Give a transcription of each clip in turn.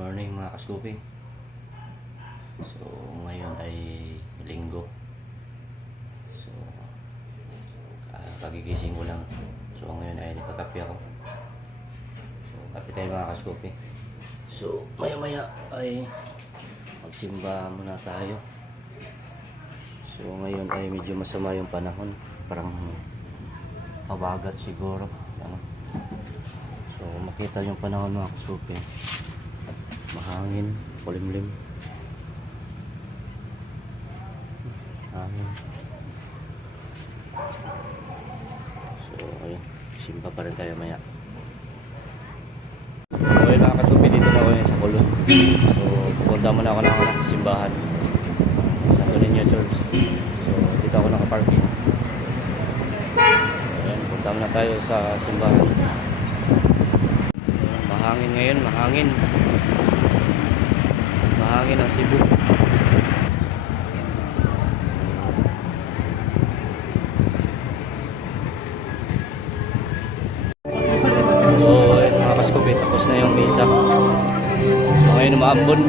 morning mga kaskupi. So, ngayon ay linggo. So, ah, kagigising ko lang. So, ngayon ay nagkakape ako. So, kape tayo mga kaskupi. So, maya maya ay magsimba muna tayo. So, ngayon ay medyo masama yung panahon. Parang mabagat siguro. Ano? So, makita yung panahon mga kaskupi. Mahangin, kulimlim. Hangin. So, ayun. Simba pa rin tayo maya. Okay, mga kasupi, dito na ako sa Kulon. So, pupunta muna ako ng ano, simbahan. Sa Niño Church. So, dito ako nakaparking. Ayan, punta muna tayo sa simbahan. Mahangin ngayon, mahangin. Mahangin ang Cebu. So, ayun mga kaskupit, tapos na yung misa. So, ngayon umaambon.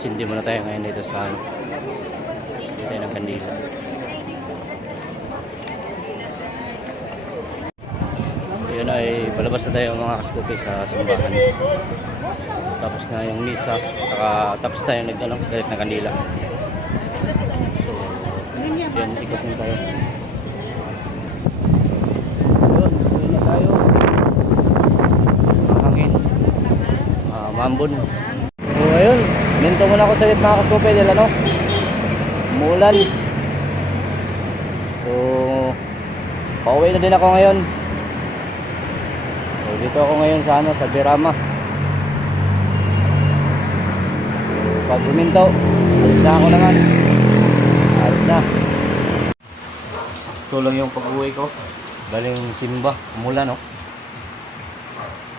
Sindi muna tayo ngayon dito sa ano. Sindi tayo ng kandila. Yun ay palabas na tayo mga kaskupi sa simbahan. Tapos na yung misa, saka tapos tayo nag ano, galit na kandila. So, yun, ikot na tayo. Yun, na tayo. Minto muna ako sa lit mga kaskupi dahil ano, umulan. So, pauwi na din ako ngayon. So, dito ako ngayon sa ano, sa Birama. So, pag huminto, alis na ako naman. Alis na. Ito lang yung pag-uwi ko. Galing simba, umulan no.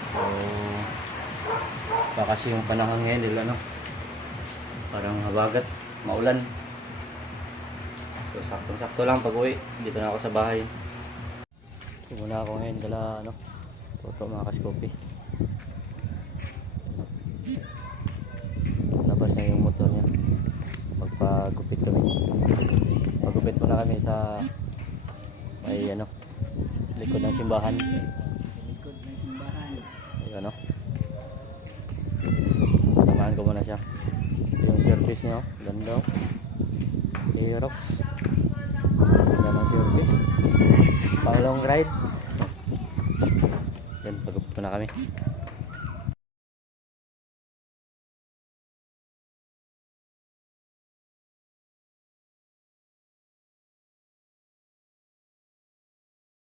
So, baka kasi yung panahon nila no. Parang habagat, maulan. So, saktong-sakto lang pag-uwi. Dito na ako sa bahay. Ito muna ako ngayon dala ano, Toto mga kaskopi. Labas na yung motor niya. Magpagupit kami. Pagupit muna kami sa may ano, likod ng simbahan. likod ng simbahan. Ay, ano. Samahan ko muna siya. Yung service niya, oh. ganda. Aerox. Ganda ng service. Pang long ride. Yan, ko na kami.